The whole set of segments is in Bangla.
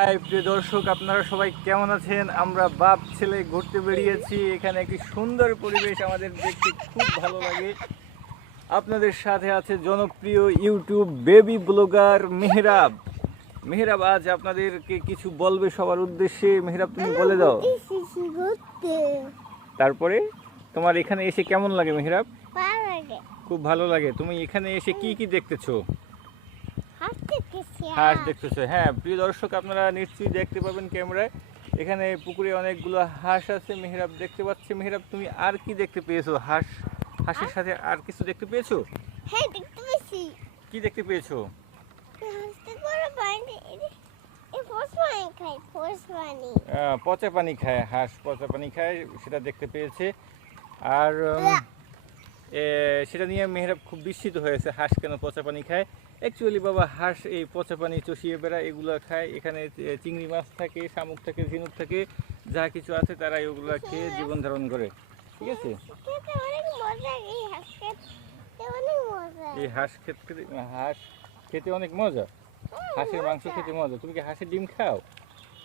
হাই প্রিয় দর্শক আপনারা সবাই কেমন আছেন? আমরা বাপ ছেলে ঘুরতে বেরিয়েছি। এখানে একটি সুন্দর পরিবেশ আমাদের দেখতে খুব ভালো লাগে। আপনাদের সাথে আছে জনপ্রিয় YouTube baby blogger Mehrab. Mehrab আজ আপনাদেরকে কিছু বলবে সবার উদ্দেশ্যে। মেহরাব তুমি বলে দাও। তারপরে? তোমার এখানে এসে কেমন লাগে মেহরাব? খুব ভালো লাগে। তুমি এখানে এসে কি কি দেখতেছো? হাঁস দেখতেছে। হ্যাঁ প্রিয় দর্শক আপনারা নিশ্চয়ই দেখতে পাবেন ক্যামেরায়। এখানে পুকুরে অনেকগুলো হাঁস আছে মেহরাব দেখতে পাচ্ছে। মেহরাব তুমি আর কি দেখতে পেয়েছ? হাঁস হাঁসের সাথে আর কিছু দেখতে পেয়েছ? হ্যাঁ দেখতে পেয়েছি। কি দেখতে পেয়েছ? পচা পানি খায় হাঁস পচা পানি খায় সেটা দেখতে পেয়েছে। আর সেটা নিয়ে মেহরাব খুব বিস্মিত হয়েছে। হাঁস কেন পচা পানি খায়? অ্যাকচুয়ালি বাবা হাঁস এই পচা পানি চষিয়ে বেড়ায় এগুলো খায়। এখানে চিংড়ি মাছ থাকে শামুক থাকে ঝিনুক থাকে যা কিছু আছে তারা এগুলো খেয়ে জীবন ধারণ করে। ঠিক আছে? এই হাঁস খেতে হাঁস খেতে অনেক মজা। হাঁসের মাংস খেতে মজা। তুমি কি হাঁসের ডিম খাও?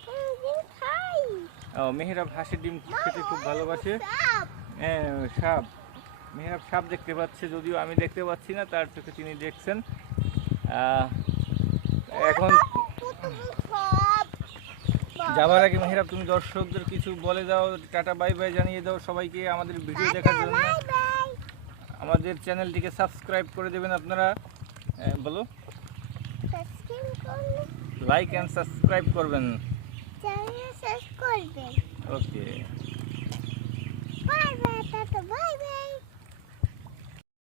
হুম, ও মেহরাব হাঁসের ডিম খেতে খুব ভালোবাসে। হ্যাঁ সাপ। মেহরাব সাপ দেখতে পাচ্ছে যদিও আমি দেখতে পাচ্ছি না তার চোখে তিনি দেখছেন। এখন যাবার আগে মেহরাব তুমি দর্শকদের কিছু বলে দাও টাটা বাই বাই জানিয়ে দাও সবাইকে আমাদের ভিডিও দেখার জন্য। আমাদের চ্যানেলটিকে সাবস্ক্রাইব করে দেবেন আপনারা। বলো। লাইক অ্যান্ড সাবস্ক্রাইব করবেন। করবেন। ওকে